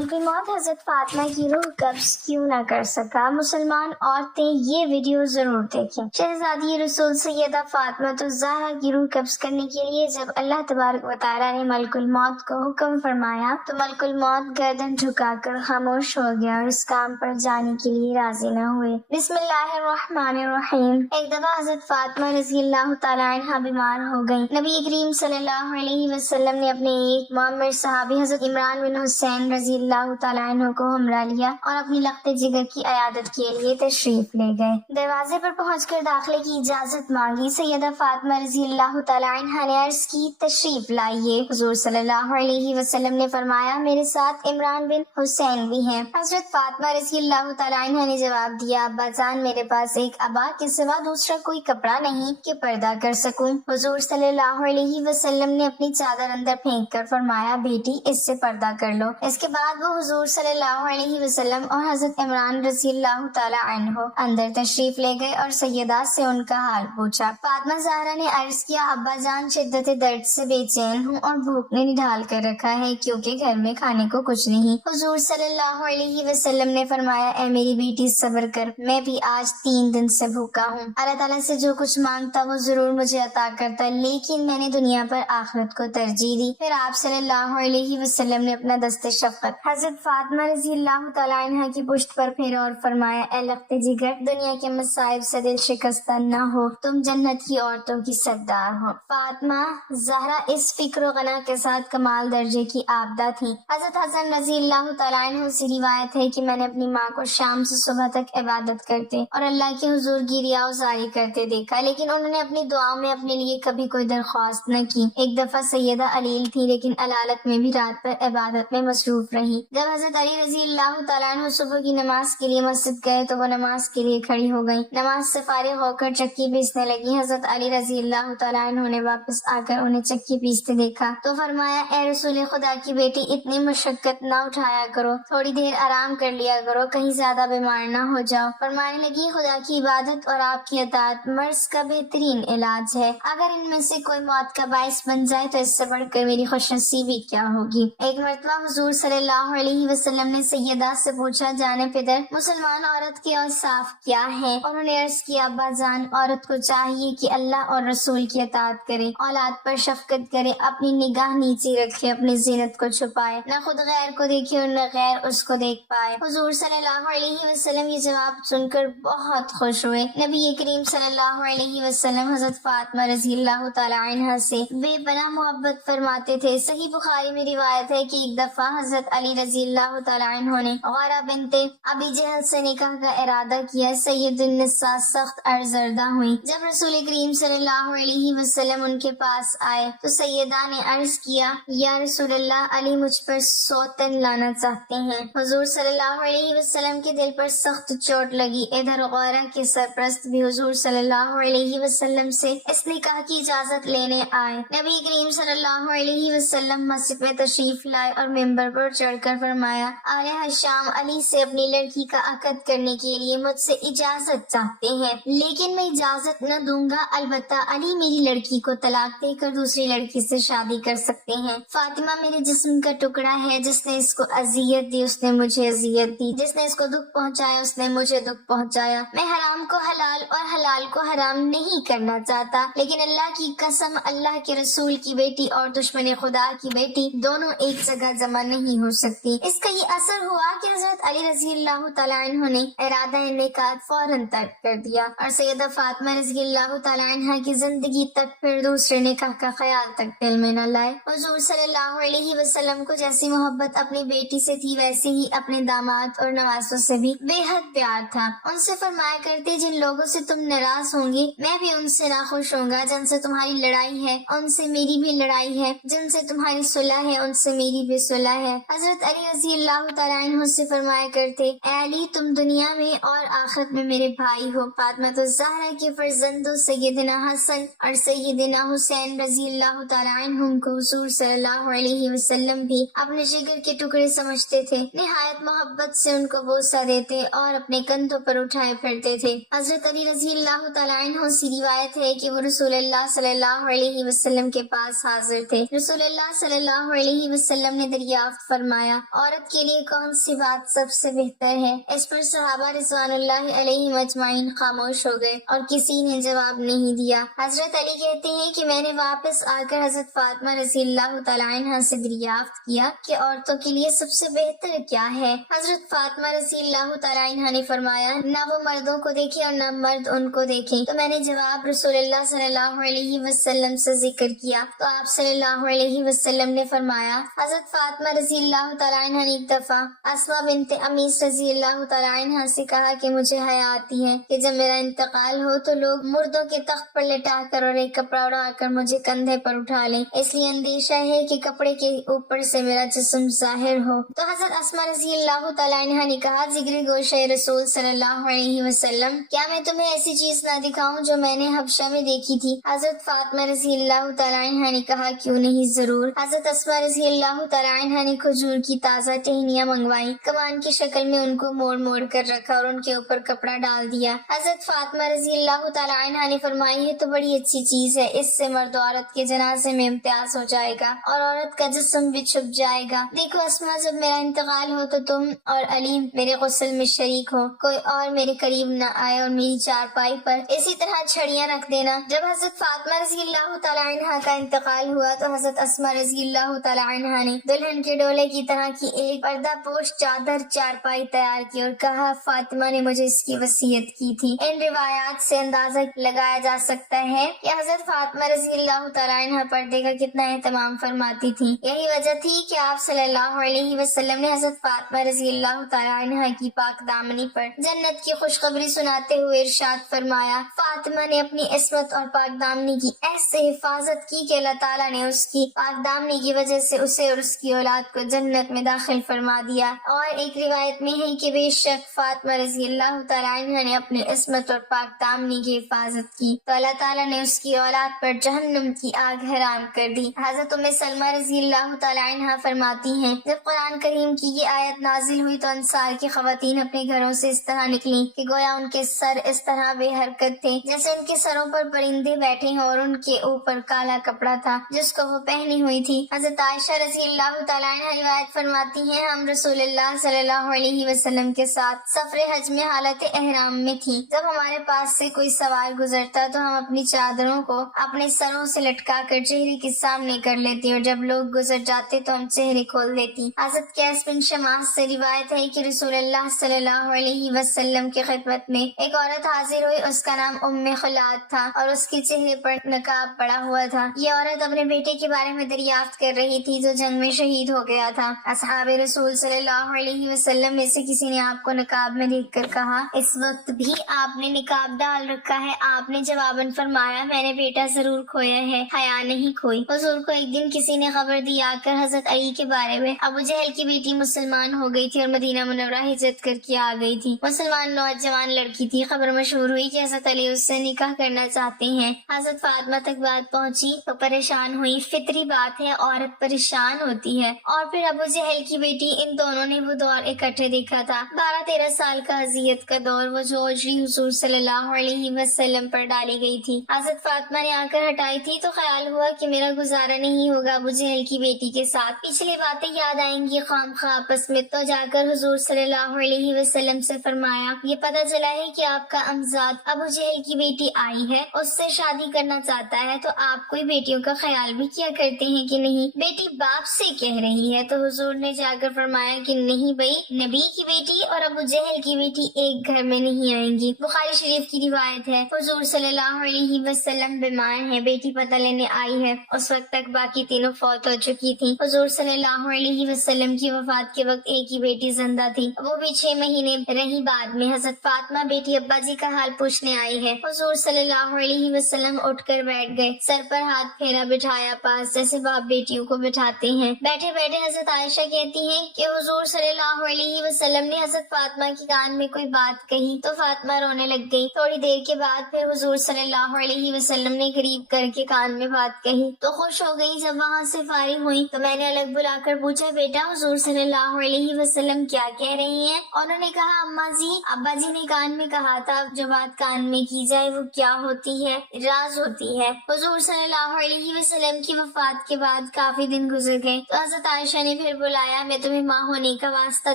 ملک موت حضرت فاطمہ کی روح قبض کیوں نہ کر سکا؟ مسلمان عورتیں یہ ویڈیو ضرور دیکھیں۔ شہزادی رسول سیدہ فاطمہ الزہرا کی روح قبض کرنے کے لیے جب اللہ تبارک و تعالیٰ نے ملک الموت کو حکم فرمایا تو ملک الموت گردن جھکا کر خاموش ہو گیا اور اس کام پر جانے کے لیے راضی نہ ہوئے۔ بسم اللہ الرحمن الرحیم۔ ایک دفعہ حضرت فاطمہ رضی اللہ تعالیٰ عنہا بیمار ہو گئیں۔ نبی کریم صلی اللہ علیہ وسلم نے اپنے ایک معمر صحابی حضرت عمران بن حسین رضی اللہ تعالیٰ عنہ کو ہمراہ لیا اور اپنی لخت جگر کی عیادت کے لیے تشریف لے گئے۔ دروازے پر پہنچ کر داخلے کی اجازت مانگی۔ سیدہ فاطمہ رضی اللہ تعالیٰ عنہا نے عرض کی، تشریف لائیے۔ حضور صلی اللہ علیہ وسلم نے فرمایا، میرے ساتھ عمران بن حسین بھی ہیں۔ حضرت فاطمہ رضی اللہ تعالیٰ عنہا نے جواب دیا، ابا جان، میرے پاس ایک ابا کے سوا دوسرا کوئی کپڑا نہیں کہ پردہ کر سکوں۔ حضور صلی اللہ علیہ وسلم نے اپنی چادر اندر پھینک کر فرمایا، بیٹی اس سے پردہ کر لو۔ اس کے بعد وہ حضور صلی اللہ علیہ وسلم اور حضرت عمران رضی اللہ تعالیٰ عنہ اندر تشریف لے گئے اور سیدہ سے ان کا حال پوچھا۔ فاطمہ زہرا نے عرض کیا، ابا جان، شدت درد سے بے چین ہوں اور بھوک نے نڈھال کر رکھا ہے کیونکہ گھر میں کھانے کو کچھ نہیں۔ حضور صلی اللہ علیہ وسلم نے فرمایا، اے میری بیٹی صبر کر، میں بھی آج 3 دن سے بھوکا ہوں۔ اللہ تعالیٰ سے جو کچھ مانگتا وہ ضرور مجھے عطا کرتا، لیکن میں نے دنیا پر آخرت کو ترجیح دی۔ پھر آپ صلی اللہ علیہ وسلم نے اپنا دست شفقت حضرت فاطمہ رضی اللہ تعالیٰ عنہ کی پشت پر پھیرا اور فرمایا، اے لخت جگر، دنیا کے مصائب سے دل شکستہ نہ ہو، تم جنت کی عورتوں کی سردار ہو۔ فاطمہ زہرا اس فکر و غنا کے ساتھ کمال درجے کی عابدہ تھی۔ حضرت حسن رضی اللہ تعالیٰ عنہ سے روایت ہے کہ میں نے اپنی ماں کو شام سے صبح تک عبادت کرتے اور اللہ کے حضور کی ریا وزاری کرتے دیکھا، لیکن انہوں نے اپنی دعاؤں میں اپنے لیے کبھی کوئی درخواست نہ کی۔ ایک دفعہ سیدہ علیل تھی، لیکن علالت میں بھی رات پر عبادت میں مصروف رہی۔ جب حضرت علی رضی اللہ تعالیٰ عنہ صبح کی نماز کے لیے مسجد گئے تو وہ نماز کے لیے کھڑی ہو گئیں۔ نماز سے فارغ ہو کر چکی پیسنے لگی۔ حضرت علی رضی اللہ تعالیٰ عنہ نے واپس آ کر انہیں چکی پیستے دیکھا تو فرمایا، اے رسول خدا کی بیٹی، اتنی مشقت نہ اٹھایا کرو، تھوڑی دیر آرام کر لیا کرو، کہیں زیادہ بیمار نہ ہو جاؤ۔ فرمانے لگی، خدا کی عبادت اور آپ کی اطاعت مرض کا بہترین علاج ہے۔ اگر ان میں سے کوئی موت کا باعث بن جائے تو اس سے بڑھ کر میری خوش نصیبی کیا ہوگی۔ ایک مرتبہ حضور صلی اللہ علیہ وسلم نے سیدہ سے پوچھا، جانے پدر، مسلمان عورت کے اوصاف کیا ہیں؟ انہوں نے عرض کیا، ابا جان، عورت کو چاہیے کہ اللہ اور رسول کی اطاعت کرے، اولاد پر شفقت کرے، اپنی نگاہ نیچی رکھے، اپنی زینت کو چھپائے، نہ خود غیر کو دیکھے اور نہ غیر اس کو دیکھ پائے۔ حضور صلی اللہ علیہ وسلم یہ جواب سن کر بہت خوش ہوئے۔ نبی کریم صلی اللہ علیہ وسلم حضرت فاطمہ رضی اللہ تعالیٰ عنہا سے بے پناہ محبت فرماتے تھے۔ صحیح بخاری میں روایت ہے کہ ایک دفعہ حضرت علی رضی اللہ تعالیٰ عنہ نے غارہ بنت ابی جہل سے نکاح کا ارادہ کیا۔ سید النساء سخت ارزردہ ہوئی۔ جب رسول کریم صلی اللہ علیہ وسلم ان کے پاس آئے تو سیدہ نے عرض کیا، یا رسول اللہ، علی مجھ پر سوتن لانا چاہتے ہیں۔ حضور صلی اللہ علیہ وسلم کے دل پر سخت چوٹ لگی۔ ادھر غارہ کے سرپرست بھی حضور صلی اللہ علیہ وسلم سے اس نکاح کی اجازت لینے آئے۔ نبی کریم صلی اللہ علیہ وسلم مسجد میں تشریف لائے اور ممبر پر چڑھ کر فرمایا، آل حشام علی سے اپنی لڑکی کا عقد کرنے کے لیے مجھ سے اجازت چاہتے ہیں، لیکن میں اجازت نہ دوں گا، البتہ علی میری لڑکی کو طلاق دے کر دوسری لڑکی سے شادی کر سکتے ہیں۔ فاطمہ میرے جسم کا ٹکڑا ہے، جس نے اس کو اذیت دی اس نے مجھے اذیت دی، جس نے اس کو دکھ پہنچایا اس نے مجھے دکھ پہنچایا۔ میں حرام کو حلال اور حلال کو حرام نہیں کرنا چاہتا، لیکن اللہ کی قسم، اللہ کے رسول کی بیٹی اور دشمن خدا کی بیٹی دونوں ایک جگہ جمع نہیں ہو سکتی۔ اس کا یہ اثر ہوا کہ حضرت علی رضی اللہ تعالیٰ عنہ نے ارادہ نکاح فوراً ترک کر دیا اور سیدہ فاطمہ رضی اللہ تعالیٰ عنہ کی زندگی تک پھر دوسرے نکاح کا خیال تک دل میں نہ لائے۔ حضور صلی اللہ علیہ وسلم کو جیسی محبت اپنی بیٹی سے تھی، ویسے ہی اپنے داماد اور نواسوں سے بھی بے حد پیار تھا۔ ان سے فرمایا کرتے، جن لوگوں سے تم ناراض ہوں گے میں بھی ان سے ناخوش ہوں گا، جن سے تمہاری لڑائی ہے ان سے میری بھی لڑائی ہے، جن سے تمہاری صلح ہے ان سے میری بھی صلح ہے۔ حضرت علی رضی اللہ تعالیٰ عنہ سے فرمایا کرتے، اے علی، تم دنیا میں اور آخرت میں میرے بھائی ہو۔ فاطمہ الزہرا کے فرزندوں سیدنا حسن اور سیدنا حسین رضی اللہ تعالیٰ عنہم کو حضور صلی اللہ علیہ وسلم بھی اپنے جگر کے ٹکڑے سمجھتے تھے، نہایت محبت سے ان کو بوسہ دیتے اور اپنے کندھوں پر اٹھائے پھرتے تھے۔ حضرت علی رضی اللہ تعالیٰ عنہ سے روایت ہے کہ وہ رسول اللہ صلی اللہ علیہ وسلم کے پاس حاضر تھے۔ رسول اللہ صلی اللہ علیہ وسلم نے دریافت فرمایا، فرمایا عورت کے لیے کون سی بات سب سے بہتر ہے؟ اس پر صحابہ رضوان اللہ علیہم اجمعین خاموش ہو گئے اور کسی نے جواب نہیں دیا۔ حضرت علی کہتے ہیں کہ میں نے واپس آ کر حضرت فاطمہ رضی اللہ تعالیٰ عنہ سے دریافت کیا کہ عورتوں کے لیے سب سے بہتر کیا ہے؟ حضرت فاطمہ رضی اللہ تعالیٰ عنہ نے فرمایا نہ وہ مردوں کو دیکھیں اور نہ مرد ان کو دیکھیں۔ تو میں نے جواب رسول اللہ صلی اللہ علیہ وسلم سے ذکر کیا تو آپ صلی اللہ علیہ وسلم نے فرمایا حضرت فاطمہ رضی اللہ تعالیٰ عنہ نے ایک دفعہ اسماء بنت امیس رضی اللہ تعالیٰ عنہ سے کہا کہ مجھے حیا آتی ہے کہ جب میرا انتقال ہو تو لوگ مردوں کے تخت پر لٹا کر اور ایک کپڑا اڑا کر مجھے کندھے پر اٹھا لیں، اس لیے اندیشہ ہے کہ کپڑے کے اوپر سے میرا جسم ظاہر ہو۔ تو حضرت اسماء رضی اللہ تعالیٰ عنہ نے کہا جگر گوشہ رسول صلی اللہ علیہ وسلم کیا میں تمہیں ایسی چیز نہ دکھاؤں جو میں نے حبشہ میں دیکھی تھی؟ حضرت فاطمہ رضی اللہ تعالیٰ عنہ نے کہا کیوں نہیں، ضرور۔ حضرت اسماء رضی اللہ تعالیٰ عنہ نے کھجور کی تازہ ٹہنیاں منگوائی، کمان کی شکل میں ان کو موڑ موڑ کر رکھا اور ان کے اوپر کپڑا ڈال دیا۔ حضرت فاطمہ رضی اللہ تعالیٰ عنہ نے فرمائی یہ تو بڑی اچھی چیز ہے، اس سے مرد و عورت کے جنازے میں امتیاز ہو جائے گا اور عورت کا جسم بھی چھپ جائے گا۔ دیکھو اسماء، جب میرا انتقال ہو تو تم اور علی میرے غسل میں شریک ہو، کوئی اور میرے قریب نہ آئے اور میری چارپائی پر اسی طرح چھڑیاں رکھ دینا۔ جب حضرت فاطمہ رضی اللہ تعالیٰ عنہ کا انتقال ہوا تو حضرت اسماء رضی اللہ تعالیٰ عنہ نے دلہن کے ڈولے کی طرح کی ایک پردہ پوش چادر چارپائی تیار کی اور کہا فاطمہ نے مجھے اس کی وصیت کی تھی۔ ان روایات سے اندازہ لگایا جا سکتا ہے کہ حضرت فاطمہ رضی اللہ تعالیٰ عنہ پردے کا کتنا اہتمام فرماتی تھی۔ یہی وجہ تھی کہ آپ صلی اللہ علیہ وسلم نے حضرت فاطمہ رضی اللہ تعالیٰ عنہ کی پاک دامنی پر جنت کی خوشخبری سناتے ہوئے ارشاد فرمایا فاطمہ نے اپنی عصمت اور پاک دامنی کی ایسے حفاظت کی کہ اللہ تعالیٰ نے اس کی پاک دامنی کی وجہ سے اسے اور اس کی اولاد کو جنت میں داخل فرما دیا۔ اور ایک روایت میں ہے کہ بے شک فاطمہ رضی اللہ تعالیٰ عنہ نے اپنی عصمت اور پاک دامنی کی حفاظت کی تو اللہ تعالیٰ نے اس کی اولاد پر جہنم کی آگ حرام کر دی۔ حضرت ام سلمہ رضی اللہ تعالیٰ عنہ فرماتی ہیں جب قرآن کریم کی یہ آیت نازل ہوئی تو انصار کی خواتین اپنے گھروں سے اس طرح نکلیں کہ گویا ان کے سر اس طرح بے حرکت تھے جیسے ان کے سروں پر پرندے بیٹھے ہوں اور ان کے اوپر کالا کپڑا تھا جس کو وہ پہنی ہوئی تھی۔ حضرت عائشہ رضی اللہ تعالیٰ عنہ روایت فرماتی ہیں ہم رسول اللہ صلی اللہ علیہ وسلم کے ساتھ سفر حج میں حالت احرام میں تھی، جب ہمارے پاس سے کوئی سوار گزرتا تو ہم اپنی چادروں کو اپنے سروں سے لٹکا کر چہرے کے سامنے کر لیتی اور جب لوگ گزر جاتے تو ہم چہرے کھول دیتی۔ حضرت قیس بن شماس سے روایت ہے کہ رسول اللہ صلی اللہ علیہ وسلم کی خدمت میں ایک عورت حاضر ہوئی، اس کا نام ام خلاد تھا اور اس کے چہرے پر نقاب پڑا ہوا تھا۔ یہ عورت اپنے بیٹے کے بارے میں دریافت کر رہی تھی جو جنگ میں شہید ہو گیا تھا۔ اصحاب رسول صلی اللہ علیہ وسلم میں سے کسی نے آپ کو نقاب میں دیکھ کر کہا اس وقت بھی آپ نے نقاب ڈال رکھا ہے؟ آپ نے جواباً فرمایا میں نے بیٹا ضرور کھویا ہے، حیا نہیں کھوئی۔ حضور کو ایک دن کسی نے خبر دی آ کر حضرت علی کے بارے میں ابو جہل کی بیٹی مسلمان ہو گئی تھی اور مدینہ منورہ ہجرت کر کے آ گئی تھی۔ مسلمان نوجوان لڑکی تھی، خبر مشہور ہوئی کہ حضرت علی اس سے نکاح کرنا چاہتے ہیں۔ حضرت فاطمہ تک بات پہنچی تو پریشان ہوئی، فطری بات ہے عورت پریشان ہوتی ہے۔ اور پھر ابو جہل کی بیٹی، ان دونوں نے وہ دور اکٹھے دیکھا تھا، 12-13 سال کا اذیت کا دور، وہ جو اجری حضور صلی اللہ علیہ وسلم پر ڈالی گئی تھی۔ حضرت فاطمہ نے آ کر ہٹائی تھی تو خیال ہوا کہ میرا گزارا نہیں ہوگا ابو جہل کی بیٹی کے ساتھ، پچھلی باتیں یاد آئیں گی خام خواہ آپس میں، تو جا کر حضور صلی اللہ علیہ وسلم سے فرمایا یہ پتہ چلا ہے کہ آپ کا امزاد ابو جہل کی بیٹی آئی ہے، اس سے شادی کرنا چاہتا ہے، تو آپ کوئی بیٹیوں کا خیال بھی کیا کرتے ہیں کہ نہیں؟ بیٹی باپ سے کہہ رہی ہے۔ تو حضور نے جا کر فرمایا کہ نہیں بھائی، نبی کی بیٹی اور ابو جہل کی بیٹی ایک گھر میں نہیں آئیں گی۔ بخاری شریف کی روایت ہے حضور صلی اللہ علیہ وسلم بیمار ہیں، بیٹی پتہ لینے آئی ہے، اس وقت تک باقی تینوں فوت ہو چکی تھی۔ حضور صلی اللہ علیہ وسلم کی وفات کے وقت ایک ہی بیٹی زندہ تھی، وہ بھی 6 مہینے رہی۔ بعد میں حضرت فاطمہ بیٹی ابا جی کا حال پوچھنے آئی ہے۔ حضور صلی اللہ علیہ وسلم اٹھ کر بیٹھ گئے، سر پر ہاتھ پھیرا، بٹھایا پاس جیسے باپ بیٹیوں کو بٹھاتے ہیں۔ بیٹھے بیٹھے حضرت عائشہ کہتی ہیں کہ حضور صلی اللہ علیہ وسلم نے حضرت فاطمہ کے کان میں کوئی بات کہی تو فاطمہ رونے لگ گئی۔ تھوڑی دیر کے بعد پھر حضور صلی اللہ علیہ وسلم نے قریب کر کے کان میں بات کہی تو خوش ہو گئی۔ جب وہاں سے فارغ ہوئی تو میں نے الگ بلا کر پوچھا بیٹا حضور صلی اللہ علیہ وسلم کیا کہہ رہی ہیں؟ انہوں نے کہا اماں جی، ابا جی نے کان میں کہا تھا جو بات کان میں کی جائے وہ کیا ہوتی ہے؟ راز ہوتی ہے۔ حضور صلی اللہ علیہ وسلم کی وفات کے بعد کافی دن گزر گئے تو حضرت عائشہ نے پھر پھر بلایا، میں تمہیں ماں ہونے کا واسطہ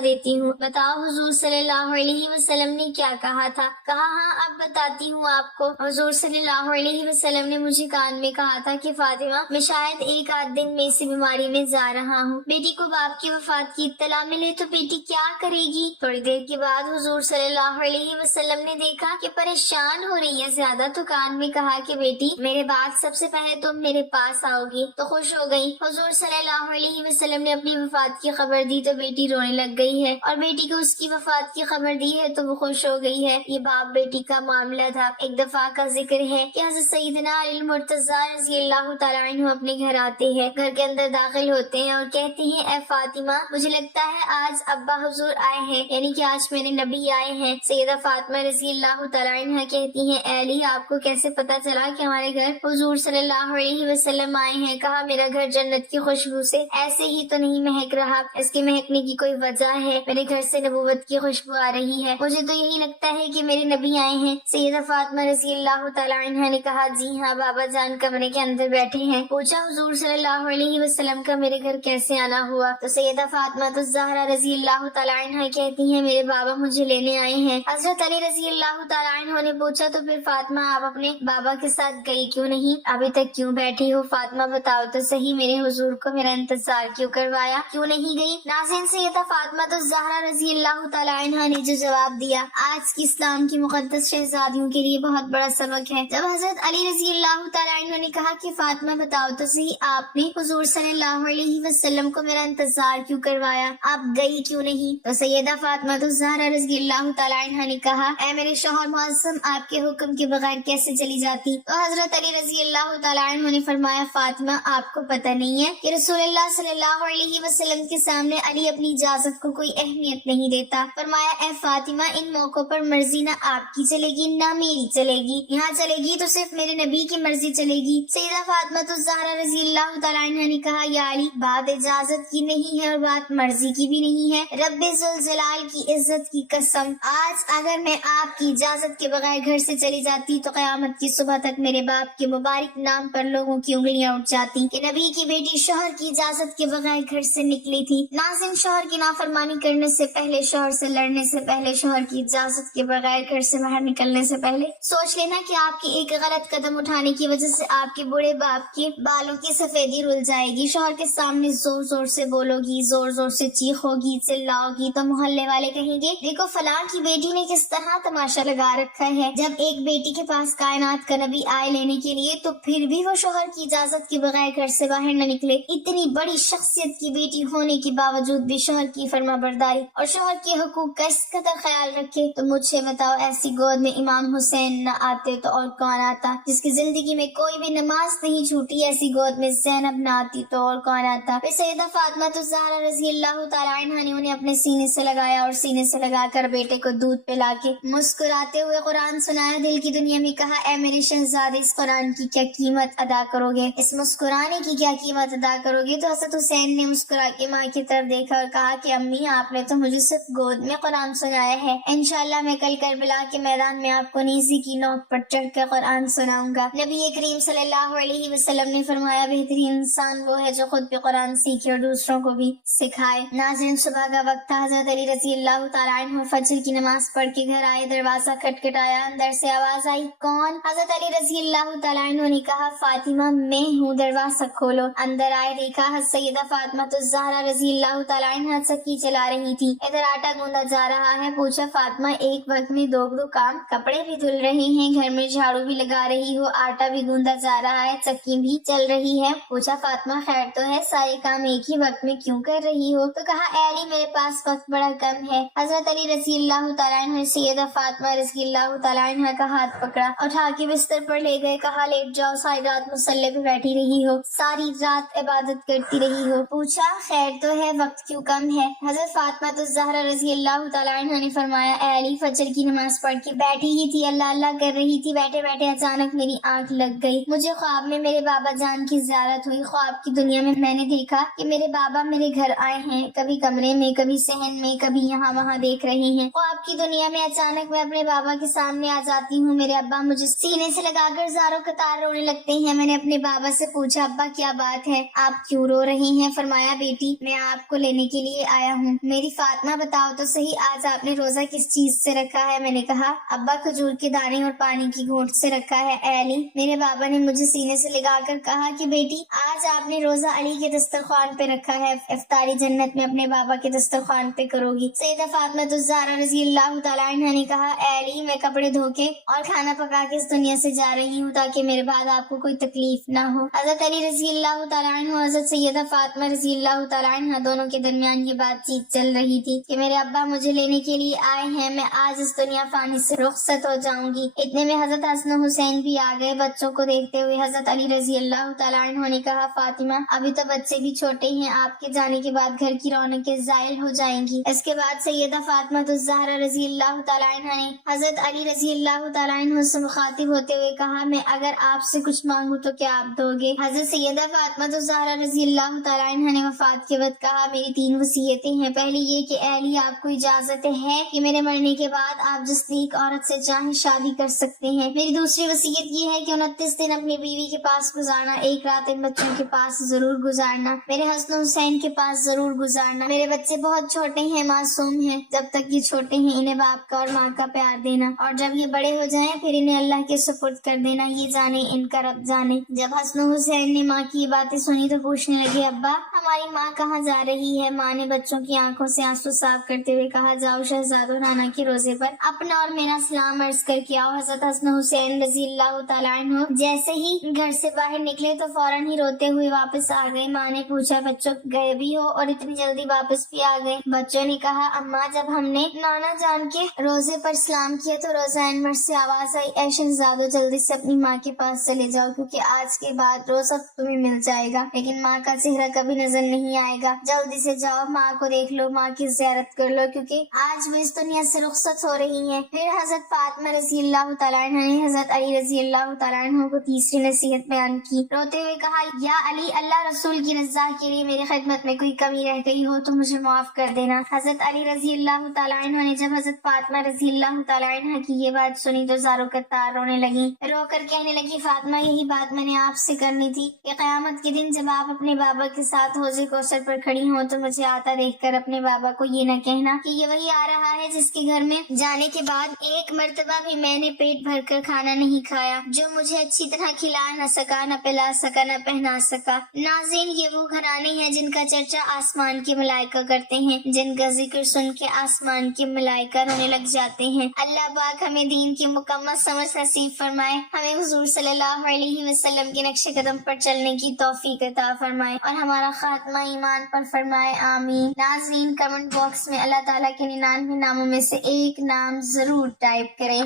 دیتی ہوں، بتاؤ حضور صلی اللہ علیہ وسلم نے کیا کہا تھا؟ کہا ہاں اب بتاتی ہوں آپ کو۔ حضور صلی اللہ علیہ وسلم نے مجھے کان میں کہا تھا کہ فاطمہ میں شاید ایک آدھ دن میں اسی بیماری میں جا رہا ہوں، بیٹی کو باپ کی وفات کی اطلاع ملے تو بیٹی کیا کرے گی؟ تھوڑی دیر کے بعد حضور صلی اللہ علیہ وسلم نے دیکھا کہ پریشان ہو رہی ہے زیادہ، تو کان میں کہا کہ بیٹی میرے بعد سب سے پہلے تم میرے پاس آؤ گی، تو خوش ہو گئی۔ حضور صلی اللہ علیہ وسلم نے اپنی وفات کی خبر دی تو بیٹی رونے لگ گئی ہے، اور بیٹی کو اس کی وفات کی خبر دی ہے تو وہ خوش ہو گئی ہے۔ یہ باپ بیٹی کا معاملہ تھا۔ ایک دفعہ کا ذکر ہے کہ حضرت سیدنا علی المرتضیٰ رضی اللہ تعالیٰ عنہ اپنے گھر آتے ہیں، گھر کے اندر داخل ہوتے ہیں اور کہتے ہیں اے فاطمہ مجھے لگتا ہے آج ابا حضور آئے ہیں، یعنی کہ آج میرے نبی آئے ہیں۔ سیدہ فاطمہ رضی اللہ تعالیٰ عنہ کہتی ہیں اے علی آپ کو کیسے پتا چلا کہ ہمارے گھر حضور صلی اللہ علیہ وسلم آئے ہیں؟ کہا میرا گھر جنت کی خوشبو سے ایسے ہی تو نہیں مہک رہا، اس کے مہکنے کی کوئی وجہ ہے، میرے گھر سے نبوت کی خوشبو آ رہی ہے، مجھے تو یہی لگتا ہے کہ میرے نبی آئے ہیں۔ سیدہ فاطمہ رضی اللہ تعالیٰ عنہ نے کہا جی ہاں بابا جان کمرے کے اندر بیٹھے ہیں۔ پوچھا حضور صلی اللہ علیہ وسلم کا میرے گھر کیسے آنا ہوا؟ تو سیدہ فاطمہ الزہرا رضی اللہ تعالیٰ عنہ کہتی ہیں میرے بابا مجھے لینے آئے ہیں۔ حضرت علی رضی اللہ تعالیٰ عنہ نے پوچھا تو پھر فاطمہ آپ اپنے بابا کے ساتھ گئی کیوں نہیں؟ ابھی تک کیوں بیٹھی ہو؟ فاطمہ بتاؤ تو صحیح میرے حضور کو میرا انتظار کیوں کروایا، کیوں نہیں گئی؟ ناظرین سیدہ فاطمہ الزہرا رضی اللہ تعالیٰ عنہ نے جو جواب دیا آج کی اسلام کی مقدس شہزادیوں کے لیے بہت بڑا سبق ہے۔ جب حضرت علی رضی اللہ تعالیٰ عنہ نے کہا کہ فاطمہ بتاؤ تو صحیح آپ نے حضور صلی اللہ علیہ وسلم کو میرا انتظار کیوں کروایا، آپ گئی کیوں نہیں؟ تو سیدہ فاطمہ الزہرا رضی اللہ تعالیٰ عنہ نے کہا اے میرے شوہر معظم آپ کے حکم کے بغیر کیسے چلی جاتی؟ تو حضرت علی رضی اللہ تعالیٰ عنہ نے فرمایا فاطمہ آپ کو پتہ نہیں ہے کہ رسول اللہ صلی اللہ علیہ وسلم کے سامنے علی اپنی اجازت کو کوئی اہمیت نہیں دیتا۔ فرمایا اے فاطمہ ان موقعوں پر مرضی نہ آپ کی چلے گی نہ میری چلے گی، یہاں چلے گی تو صرف میرے نبی کی مرضی چلے گی۔ سیدہ فاطمہ الزہرا رضی اللہ تعالیٰ عنہ نے کہا یا علی بات اجازت کی نہیں ہے اور بات مرضی کی بھی نہیں ہے، رب ذوالجلال کی عزت کی قسم آج اگر میں آپ کی اجازت کے بغیر گھر سے چلی جاتی تو قیامت کی صبح تک میرے باپ کے مبارک نام پر لوگوں کی انگلیاں اٹھ جاتی کہ نبی کی بیٹی شوہر کی اجازت کے بغیر گھر سے نکلی تھی۔ ناظرین شوہر کی نافرمانی کرنے سے پہلے، شوہر سے لڑنے سے پہلے، شوہر کی اجازت کے بغیر گھر سے باہر نکلنے سے پہلے سوچ لینا کہ آپ کی ایک غلط قدم اٹھانے کی وجہ سے آپ کے بوڑھے باپ کے بالوں کی سفیدی رل جائے گی۔ شوہر کے سامنے زور زور سے بولو گی، زور زور سے چیخو گی، چلاؤ گی تو محلے والے کہیں گے دیکھو فلاں کی بیٹی نے کس طرح تماشا لگا رکھا ہے۔ جب ایک بیٹی کے پاس کائنات کا نبی آئے لینے کے لیے تو پھر بھی وہ شوہر کی اجازت کے بغیر گھر سے باہر نہ نکلے، اتنی بڑی شخصیت کی بیٹی ہونے کے باوجود بھی شوہر کی فرما برداری اور شوہر کے حقوق کا اس قدر خیال رکھے، تو مجھ سے بتاؤ ایسی گود میں امام حسین نہ آتے تو اور کون آتا؟ جس کی زندگی میں کوئی بھی نماز نہیں چھوٹی ایسی گود میں زینب نہ آتی تو اور کون آتا؟ پھر سیدہ فاطمہ الزہرا رضی اللہ تعالیٰ عنہ نے انہیں اپنے سینے سے لگایا اور سینے سے لگا کر بیٹے کو دودھ پلا کے مسکراتے ہوئے قرآن سنایا، دل کی دنیا میں کہا اے میرے شہزادے اس قرآن کی کیا قیمت ادا کرو گے، اس مسکرانے کی کیا قیمت ادا کرو گے؟ تو حضرت حسین نے مسکرا کے ماں کی طرف دیکھا اور کہا کہ امی آپ نے تو مجھے صرف گود میں قرآن سنایا ہے، انشاءاللہ میں کل کربلا کے میدان میں آپ کو نیزے کی نوک پر چڑھ کر قرآن سناؤں گا۔ نبی کریم صلی اللہ علیہ وسلم نے فرمایا بہترین انسان وہ ہے جو خود بھی قرآن سیکھے اور دوسروں کو بھی سکھائے۔ ناظرین صبح کا وقت تھا، حضرت علی رضی اللہ تعالیٰ عنہ فجر کی نماز پڑھ کے گھر آئے، دروازہ کھٹکھٹایا، اندر سے آواز آئی کون؟ حضرت علی رضی اللہ تعالیٰ عنہ نے کہا فاطمہ میں ہوں، دروازہ کھولو۔ اندر آئے، دیکھا سیدہ فاطمہ الزہرا رضی اللہ تعالیٰ عنہ چکی چلا رہی تھی، ادھر آٹا گوندا جا رہا ہے۔ پوچھا فاطمہ ایک وقت میں دو کام، کپڑے بھی دھل رہے ہیں، گھر میں جھاڑو بھی لگا رہی ہو، آٹا بھی گوندا جا رہا ہے، چکی بھی چل رہی ہے۔ پوچھا فاطمہ خیر تو ہے، سارے کام ایک ہی وقت میں کیوں کر رہی ہو؟ تو کہا اے علی میرے پاس وقت بڑا کم ہے۔ حضرت علی رضی اللہ تعالیٰ عنہ سیدہ فاطمہ رضی اللہ تعالیٰ عنہ کا ہاتھ پکڑا، اٹھا کے بستر پر لے گئے، کہا لیٹ جاؤ، ساری رات مصلی پہ بیٹھی رہی ہو، ساری رات عبادت کرتی رہی ہو۔ پوچھا خیر تو ہے، وقت کیوں کم ہے؟ حضرت فاطمہ الزہرا رضی اللہ تعالیٰ عنہ نے فرمایا اے علی فجر کی نماز پڑھ کے بیٹھی ہی تھی، اللہ اللہ کر رہی تھی، بیٹھے بیٹھے اچانک میری آنکھ لگ گئی، مجھے خواب میں میرے بابا جان کی زیارت ہوئی۔ خواب کی دنیا میں نے دیکھا کہ میرے بابا میرے گھر آئے ہیں، کبھی کمرے میں، کبھی صحن میں، کبھی یہاں وہاں دیکھ رہے ہیں۔ خواب کی دنیا میں اچانک میں اپنے بابا کے سامنے آ جاتی ہوں، میرے ابا مجھے سینے سے لگا کر زاروں قطار رونے لگتے ہیں۔ میں نے اپنے بابا سے پوچھا ابا کیا بات ہے، آپ کیوں رو رہے ہیں؟ فرمایا بیٹی میں آپ کو لینے کے لیے آیا ہوں۔ میری فاطمہ بتاؤ تو صحیح آج آپ نے روزہ کس چیز سے رکھا ہے؟ میں نے کہا ابا کھجور کے دانے اور پانی کی گھونٹ سے رکھا ہے اے علی۔ میرے بابا نے مجھے سینے سے لگا کر کہا کہ بیٹی آج آپ نے روزہ علی کے دسترخوان پہ رکھا ہے، افطاری جنت میں اپنے بابا کے دسترخوان پہ کرو گی۔ سیدہ فاطمہ الزہرا رضی اللہ تعالیٰ عنہ نے کہا اے علی میں کپڑے دھو کے اور کھانا پکا کے اس دنیا سے جا رہی ہوں تاکہ میرے بعد آپ کو کوئی تکلیف نہ ہو۔ حضرت علی رضی اللہ تعالیٰ عنہ اور حضرت سیدہ فاطمہ رضی اللہ تعالیٰ عنہ دونوں کے درمیان یہ بات چیت چل رہی تھی کہ میرے ابا مجھے لینے کے لیے آئے ہیں، میں آج اس دنیا فانی سے رخصت ہو جاؤں گی۔ اتنے میں حضرت حسن و حسین بھی آ گئے۔ بچوں کو دیکھتے ہوئے حضرت علی رضی اللہ تعالیٰ عنہ نے کہا فاطمہ ابھی تو بچے بھی چھوٹے ہیں، آپ کے جانے کے بعد گھر کی رونقیں زائل ہو جائیں گی۔ اس کے بعد سیدہ فاطمہ الزہرا رضی اللہ تعالیٰ عنہ نے حضرت علی رضی اللہ تعالیٰ عنہ سے مخاطب ہوتے ہوئے کہا میں اگر آپ سے کچھ مانگوں تو کیا آپ دو گے؟ حضرت سیدہ فاطمہ الزہرا رضی اللہ تعالیٰ عنہ نے وفات کے وقت کہا میری 3 وصیتیں ہیں۔ پہلی یہ کہ اے علی آپ کو اجازت ہے کہ میرے مرنے کے بعد آپ جس نیک عورت سے چاہیں شادی کر سکتے ہیں۔ میری دوسری وصیت یہ ہے کہ 29 دن اپنی بیوی کے پاس گزارنا، 1 رات ان بچوں کے پاس ضرور گزارنا، میرے حسن و حسین کے پاس ضرور گزارنا۔ میرے بچے بہت چھوٹے ہیں، معصوم ہیں، جب تک یہ چھوٹے ہیں انہیں باپ کا اور ماں کا پیار دینا، اور جب یہ بڑے ہو جائیں پھر انہیں اللہ کے سپرد کر دینا، یہ جانے ان کا رب جانے۔ جب حسن و حسین نے ماں کی یہ باتیں سنی تو پوچھنے لگے ابا ہماری ماں کہاں جا رہی ہے؟ ماں نے بچوں کی آنکھوں سے آنسو صاف کرتے ہوئے کہا جاؤ شہزادو نانا کے روزے پر اپنا اور میرا سلام عرض کر کے آؤ۔ حضرت حسن و حسین رضی اللہ تعالیٰ عنہ جیسے ہی گھر سے باہر نکلے تو فوراً ہی روتے ہوئے واپس آ گئے۔ ماں نے پوچھا بچوں گئے بھی ہو اور اتنی جلدی واپس بھی آ گئے؟ بچوں نے کہا اماں جب ہم نے نانا جان کے روزے پر سلام کیا تو روزہ انور سے آواز آئی اے شہزادو جلدی سے اپنی ماں کے پاس چلے جاؤ کیونکہ آج کے بعد روزہ تمہیں مل جائے گا لیکن ماں کا چہرہ کبھی نظر نہیں آئے گا۔ جلدی سے جاؤ ماں کو دیکھ لو، ماں کی زیارت کر لو کیونکہ آج وہ اس دنیا سے رخصت ہو رہی ہیں۔ پھر حضرت فاطمہ رضی اللہ تعالیٰ عنہ نے حضرت علی رضی اللہ تعالیٰ عنہ کو تیسری نصیحت بیان کی، روتے ہوئے کہا یا علی اللہ رسول کی رضا کے لیے میری خدمت میں کوئی کمی رہ گئی ہو تو مجھے معاف کر دینا۔ حضرت علی رضی اللہ تعالیٰ عنہ نے جب حضرت فاطمہ رضی اللہ تعالیٰ عنہ کی یہ بات سنی تو زاروں کتار رونے لگی، رو کر کہنے لگی فاطمہ یہی بات میں نے آپ سے کرنی تھی کہ قیامت کے دن جب آپ اپنے بابا کے ساتھ حوض کوثر پر کھڑی ہوں تو مجھے آتا دیکھ کر اپنے بابا کو یہ نہ کہنا کہ یہ وہی آ رہا ہے جس کے گھر میں جانے کے بعد ایک مرتبہ بھی میں نے پیٹ بھر کر کھانا نہیں کھایا، جو مجھے اچھی طرح کھلا نہ سکا، نہ پلا سکا، نہ پہنا سکا۔ ناظرین یہ وہ گھرانے ہیں جن کا چرچا آسمان کے ملائکہ کرتے ہیں، جن کا ذکر سن کے آسمان کے ملائکہ رونے لگ جاتے ہیں۔ اللہ پاک ہمیں دین کی مکمل سمجھ نصیب فرمائے، ہمیں حضور صلی اللہ علیہ وسلم کے نقش قدم پر چلنے کی توفیق عطا فرمائے اور ہمارا خاتمہ ایمان پر فرمائے آمین۔ ناظرین کمنٹ باکس میں اللہ تعالیٰ کے 99 ناموں میں سے ایک نام ضرور ٹائپ کریں۔